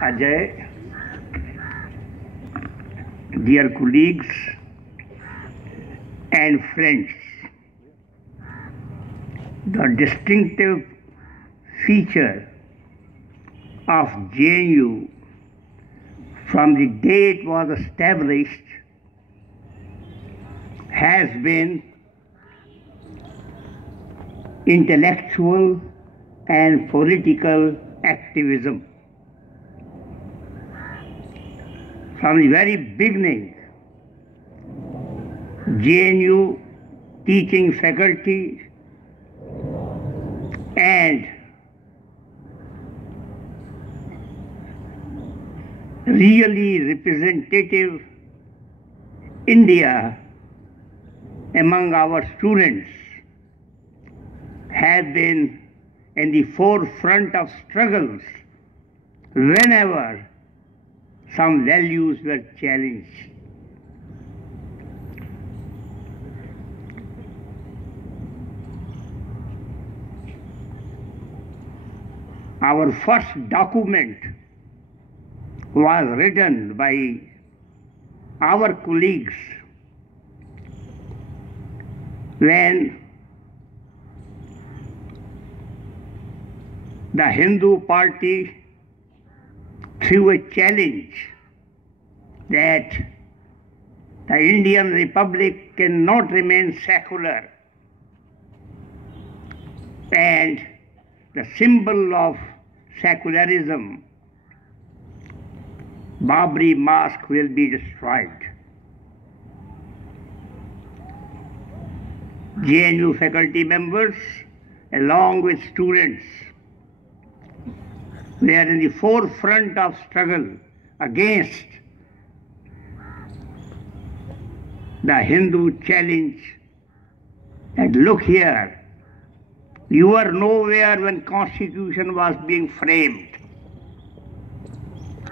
Ajay, dear colleagues and friends, the distinctive feature of JNU from the day it was established has been intellectual and political activism. From the very beginning, JNU teaching faculty and really representative India among our students have been in the forefront of struggles whenever some values were challenged. Our first document was written by our colleagues when the Hindu party threw a challenge that the Indian Republic cannot remain secular, and the symbol of secularism, Bhambri mosque, will be destroyed. JNU faculty members, along with students, were in the forefront of struggle against the Hindu challenge. And look here, you were nowhere when Constitution was being framed.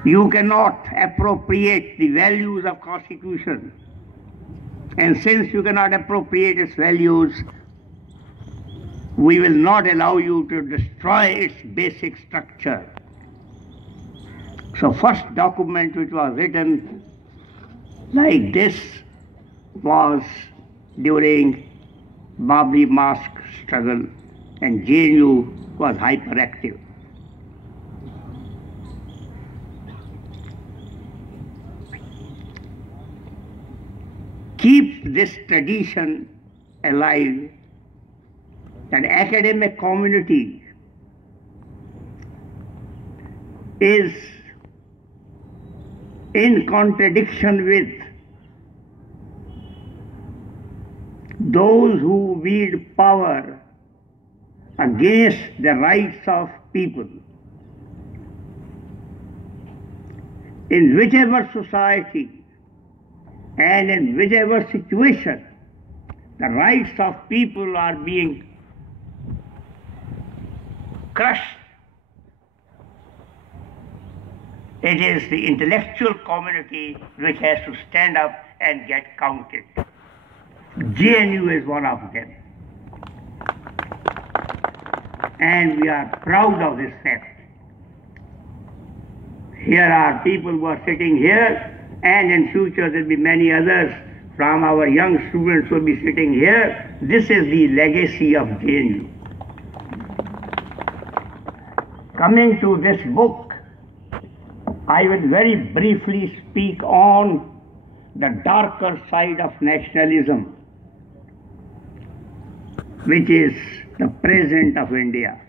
You cannot appropriate the values of Constitution. And since you cannot appropriate its values, we will not allow you to destroy its basic structure. So first document which was written like this was during Bhambri mosque struggle, and JNU was hyperactive. Keep this tradition alive, that academic community is in contradiction with those who wield power against the rights of people. In whichever society and in whichever situation the rights of people are being crushed, it is the intellectual community which has to stand up and get counted. JNU is one of them. And we are proud of this fact. Here are people who are sitting here, and in future there will be many others from our young students who will be sitting here. This is the legacy of JNU. Coming to this book, I will very briefly speak on the darker side of nationalism, which is the present of India.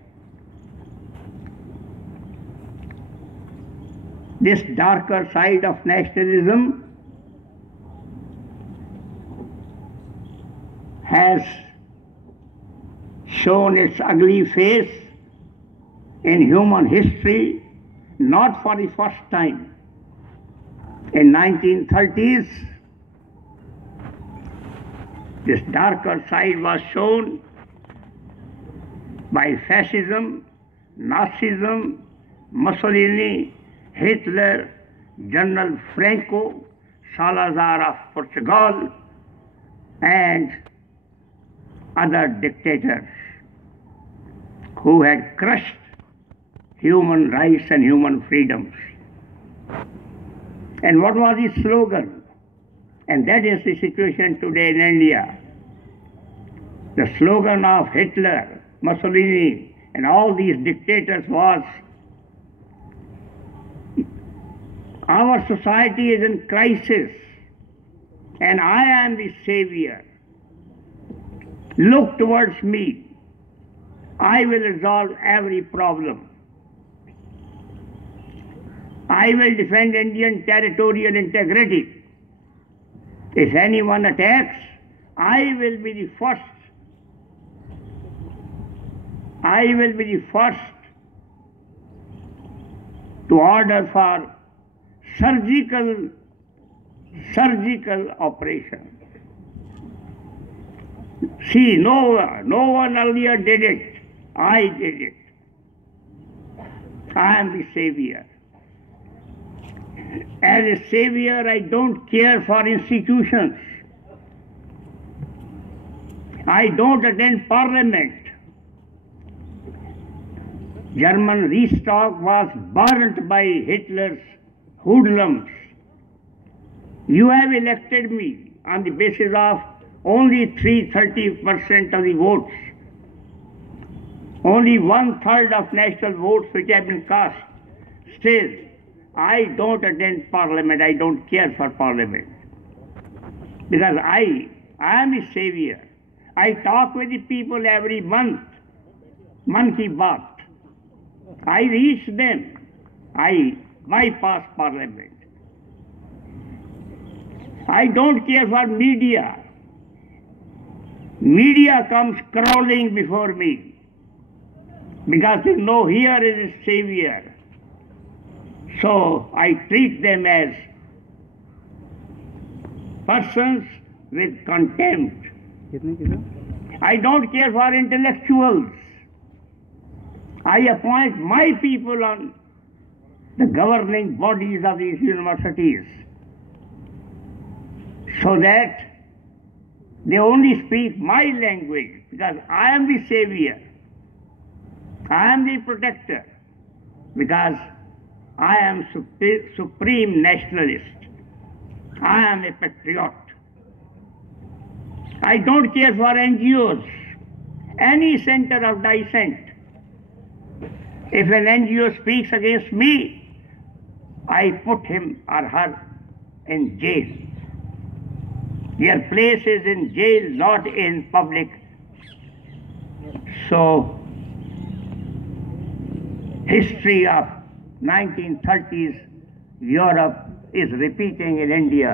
This darker side of nationalism has shown its ugly face in human history, not for the first time. In 1930s, this darker side was shown by fascism, Nazism, Mussolini, Hitler, General Franco, Salazar of Portugal, and other dictators who had crushed human rights and human freedoms. And what was his slogan? And that is the situation today in India. The slogan of Hitler, Mussolini, and all these dictators was, our society is in crisis, and I am the savior. Look towards me. I will resolve every problem. I will defend Indian territorial integrity. If anyone attacks, I will be the first. I will be the first to order for surgical operation. See, no one earlier did it. I did it. I am the savior. As a savior, I don't care for institutions. I don't attend parliament. German Reichstag was burnt by Hitler's hoodlums. You have elected me on the basis of only 30% of the votes. Only 1/3 of national votes which have been cast. Still, I don't attend parliament. I don't care for parliament. Because I am a savior. I talk with the people every month. Man ki baat. I reach them. I bypass parliament. I don't care for media. Media comes crawling before me because they know here is a savior. So I treat them as persons with contempt. I don't care for intellectuals. I appoint my people on the governing bodies of these universities so that they only speak my language, because I am the savior. I am the protector, because I am supreme nationalist. I am a patriot. I don't care for NGOs, any center of dissent. If an NGO speaks against me, I put him or her in jail. Their place is in jail, not in public. So, history of 1930s Europe is repeating in India.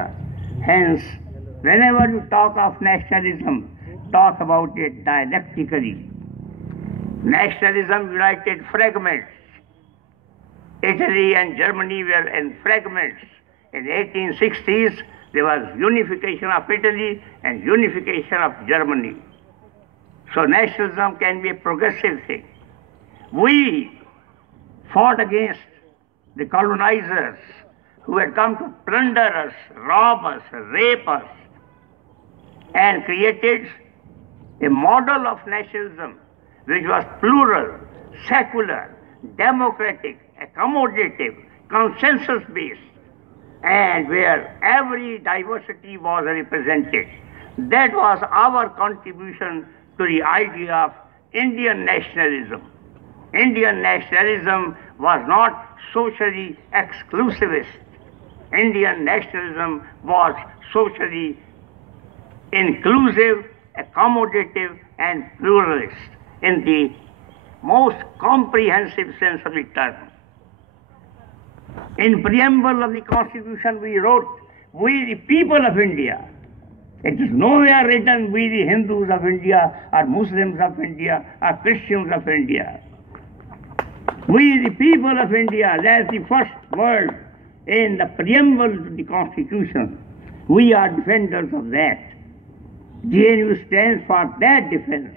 Hence, whenever you talk of nationalism, talk about it dialectically. Nationalism united fragments. Italy and Germany were in fragments. In the 1860s, there was unification of Italy and unification of Germany. So nationalism can be a progressive thing. We fought against the colonizers who had come to plunder us, rob us, rape us, and created a model of nationalism which was plural, secular, democratic, accommodative, consensus-based, and where every diversity was represented. That was our contribution to the idea of Indian nationalism. Indian nationalism was not socially exclusivist. Indian nationalism was socially inclusive, accommodative, and pluralist in the most comprehensive sense of the term. In preamble of the Constitution we wrote, we the people of India. It is nowhere written we the Hindus of India or Muslims of India or Christians of India. We the people of India, that's the first word in the preamble to the Constitution. We are defenders of that. JNU stands for that defense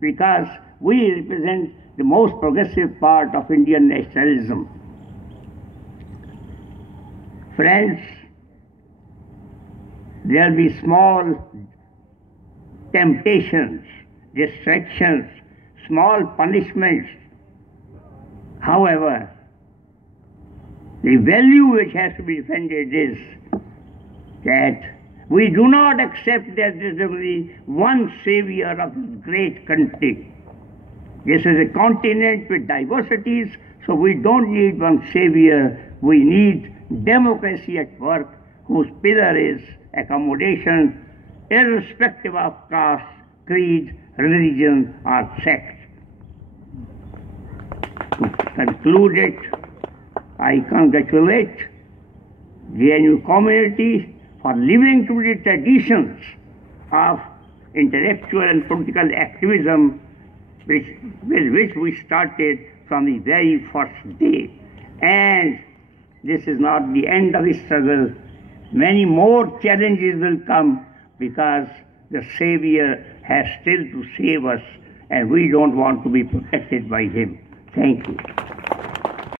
because we represent the most progressive part of Indian nationalism. Friends, there will be small temptations, distractions, small punishments. However, The value which has to be defended is that we do not accept that there is only one savior of this great country. This is a continent with diversities, so we don't need one savior. We need democracy at work, whose pillar is accommodation, irrespective of caste, creed, religion, or sect. To conclude it, I congratulate JNU community for living to the traditions of intellectual and political activism with which we started from the very first day. And this is not the end of the struggle. Many more challenges will come because the Savior has still to save us, and we don't want to be protected by him. Thank you.